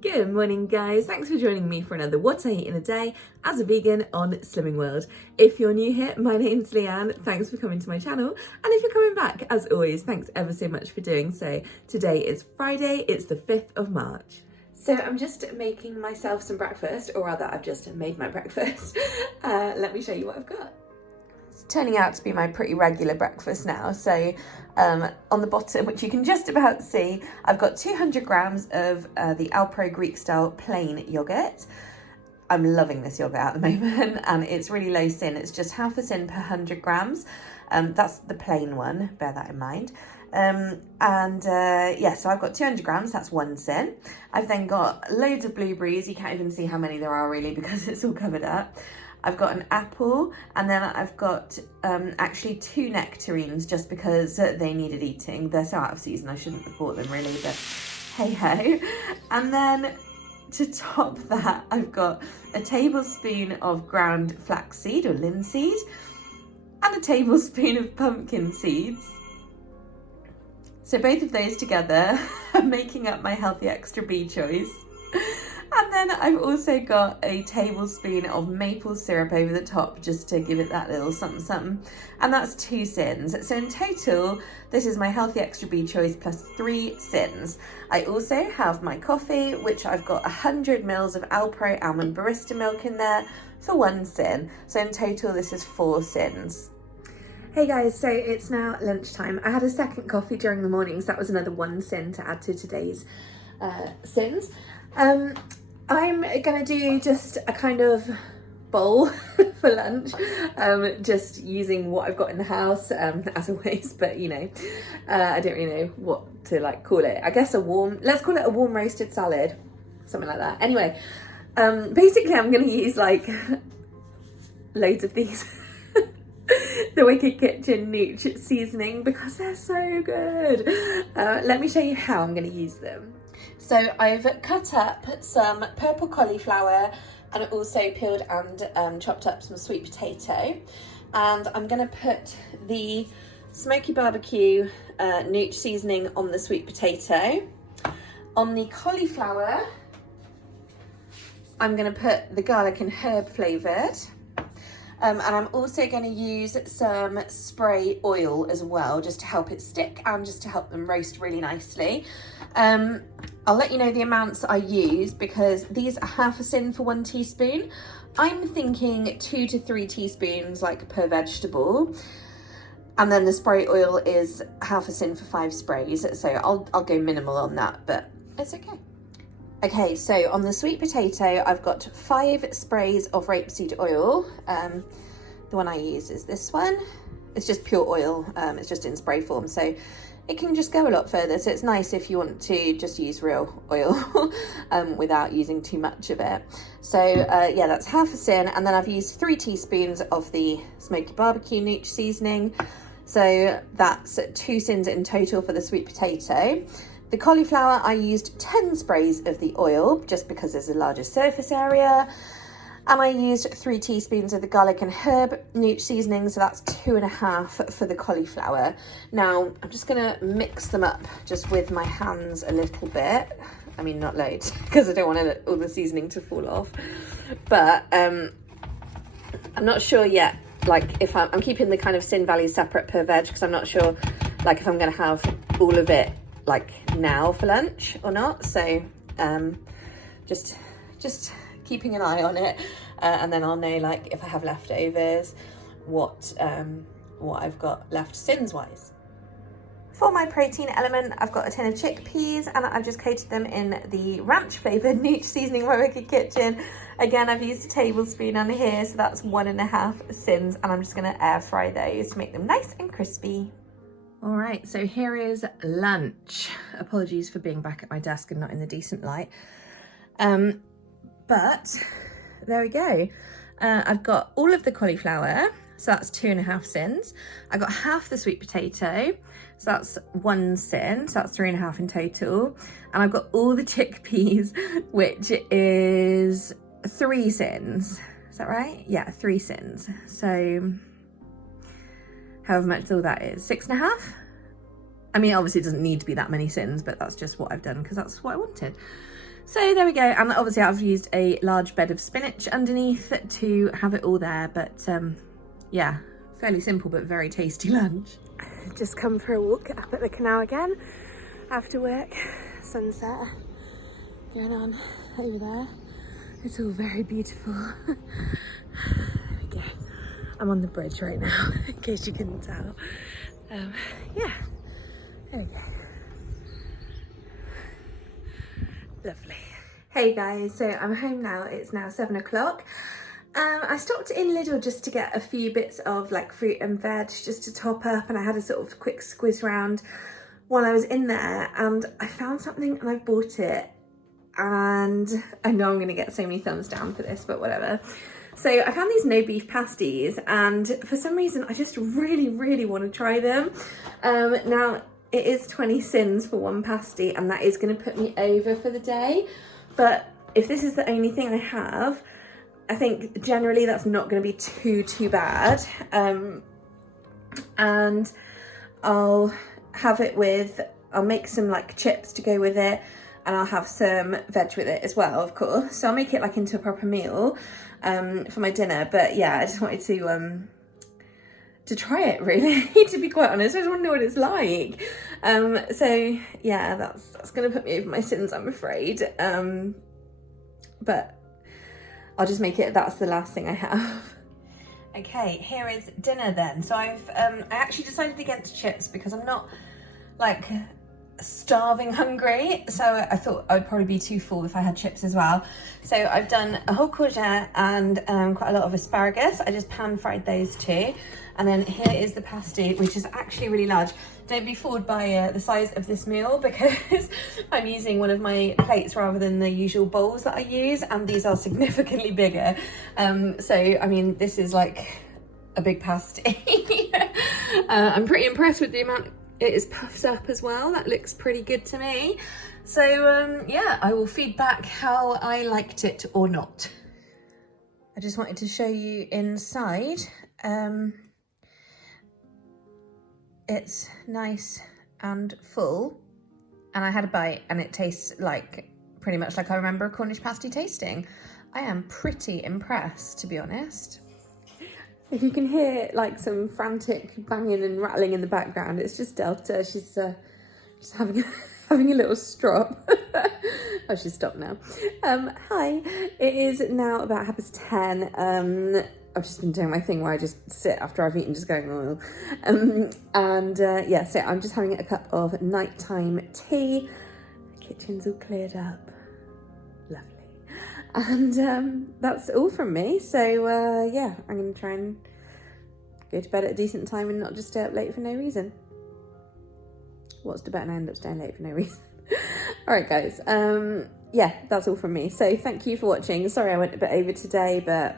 Good morning guys, thanks for joining me for another What I Eat in a Day as a vegan on Slimming World. If you're new here, my name's Leanne, thanks for coming to my channel, and if you're coming back, as always, thanks ever so much for doing so. Today is Friday, it's the 5th of March. So I'm just making myself some breakfast, or rather I've just made my breakfast. Let me show you what I've got. It's turning out to be my pretty regular breakfast now. So on the bottom, which you can just about see, I've got 200 grams of the Alpro Greek style plain yogurt. I'm loving this yogurt at the moment and it's really low syn. It's just half a syn per 100 grams. That's the plain one, bear that in mind. Yeah, so I've got 200 grams, that's 1 syn. I've then got loads of blueberries. You can't even see how many there are really because it's all covered up. I've got an apple, and then I've got actually 2 nectarines just because they needed eating. They're so out of season, I shouldn't have bought them really, but hey ho. And then to top that, I've got a tablespoon of ground flaxseed or linseed and a tablespoon of pumpkin seeds. So both of those together are making up my healthy extra B choice. And then I've also got a tablespoon of maple syrup over the top just to give it that little something something. And that's 2 syns. So in total, this is my healthy extra B choice plus 3 syns. I also have my coffee, which I've got 100 mils of Alpro almond barista milk in there for 1 syn. So in total, this is 4 syns. Hey guys, so it's now lunchtime. I had a second coffee during the morning, so that was another 1 syn to add to today's syns. I'm gonna do just a kind of bowl for lunch, just using what I've got in the house, as always, but you know, I don't really know what to like call it. I guess let's call it a warm roasted salad, something like that. Anyway, basically I'm gonna use like loads of these the Wicked Kitchen Nooch seasoning because they're so good. Let me show you how I'm going to use them. So I've cut up some purple cauliflower and also peeled and chopped up some sweet potato, and I'm going to put the smoky barbecue Nooch seasoning on the sweet potato. On the cauliflower I'm going to put the garlic and herb flavoured. And I'm also going to use some spray oil as well, just to help it stick and just to help them roast really nicely. I'll let you know the amounts I use because these are half a syn for 1 teaspoon. I'm thinking 2 to 3 teaspoons like per vegetable. And then the spray oil is half a syn for 5 sprays. So I'll go minimal on that, but it's okay. Okay, so on the sweet potato, I've got 5 sprays of rapeseed oil. The one I use is this one. It's just pure oil, it's just in spray form, so it can just go a lot further. So it's nice if you want to just use real oil without using too much of it. So yeah, that's half a syn, and then I've used 3 teaspoons of the smoky barbecue Nooch seasoning. So that's 2 syns in total for the sweet potato. The cauliflower, I used 10 sprays of the oil just because there's a larger surface area. And I used 3 teaspoons of the garlic and herb Nooch seasoning, so that's 2.5 for the cauliflower. Now, I'm just gonna mix them up just with my hands a little bit. I mean, not loads, because I don't want all the seasoning to fall off. But I'm not sure yet, like if I'm keeping the kind of syn values separate per veg, because I'm not sure like if I'm gonna have all of it like now for lunch or not, so just keeping an eye on it, and then I'll know like if I have leftovers what I've got left syns wise. For my protein element, I've got a tin of chickpeas and I've just coated them in the ranch flavoured Nooch seasoning by Wicked Kitchen. Again, I've used a tablespoon on here, so that's 1.5 syns, and I'm just going to air fry those to make them nice and crispy. All right, so here is lunch. Apologies for being back at my desk and not in the decent light. But there we go. I've got all of the cauliflower, so that's 2.5 syns. I got half the sweet potato, so that's 1 syn, so that's 3.5 in total. And I've got all the chickpeas, which is 3 syns. Is that right? Yeah, 3 syns. So however much all that is, 6.5. I mean, obviously it doesn't need to be that many syns, but that's just what I've done because that's what I wanted. So there we go, and obviously I've used a large bed of spinach underneath to have it all there, but yeah, fairly simple but very tasty lunch. Just come for a walk up at the canal again after work. Sunset going on over there. It's all very beautiful. There we go. I'm on the bridge right now, in case you couldn't tell. Yeah, there we go. Lovely. Hey guys, so I'm home now. It's now 7 o'clock. I stopped in Lidl just to get a few bits of like fruit and veg just to top up, and I had a sort of quick squiz round while I was in there, and I found something and I've bought it, and I know I'm going to get so many thumbs down for this, but whatever. So I found these no beef pasties, and for some reason I just really want to try them. Now it is 20 syns for one pasty, and that is going to put me over for the day. But if this is the only thing I have, I think generally that's not going to be too bad. And I'll have it with, I'll make some like chips to go with it, and I'll have some veg with it as well, of course. So I'll make it like into a proper meal for my dinner. But yeah, I just wanted to try it really, to be quite honest. I just want to know what it's like. So yeah, that's going to put me over my syns, I'm afraid. But I'll just make it, that's the last thing I have. Okay, here is dinner then. So I actually decided against chips because I'm not like starving hungry, so I thought I would probably be too full if I had chips as well. So I've done a whole courgette and quite a lot of asparagus. I just pan fried those two, and then here is the pasty, which is actually really large. Don't be fooled by the size of this meal, because I'm using one of my plates rather than the usual bowls that I use, and these are significantly bigger. So I mean, this is like a big pasty. I'm pretty impressed with the amount it is puffed up as well. That looks pretty good to me. So yeah, I will feed back how I liked it or not. I just wanted to show you inside. It's nice and full, and I had a bite and it tastes like pretty much like I remember a Cornish pasty tasting. I am pretty impressed, to be honest. If you can hear like some frantic banging and rattling in the background, it's just Delta. She's just having a little strop. Oh, she's stopped now. Hi, it is now about 10:30. I've just been doing my thing where I just sit after I've eaten, just going, oh. Yeah, so I'm just having a cup of nighttime tea. The kitchen's all cleared up. Lovely. And that's all from me. So yeah, I'm going to try and go to bed at a decent time and not just stay up late for no reason. What's to bet and I end up staying late for no reason. All right, guys. Yeah, that's all from me. So thank you for watching. Sorry I went a bit over today, but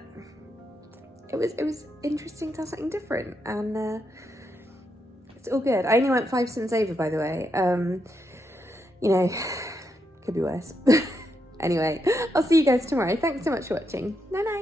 it was interesting to have something different, and it's all good. I only went 5 syns over, by the way. You know, could be worse. Anyway, I'll see you guys tomorrow. Thanks so much for watching. Night night.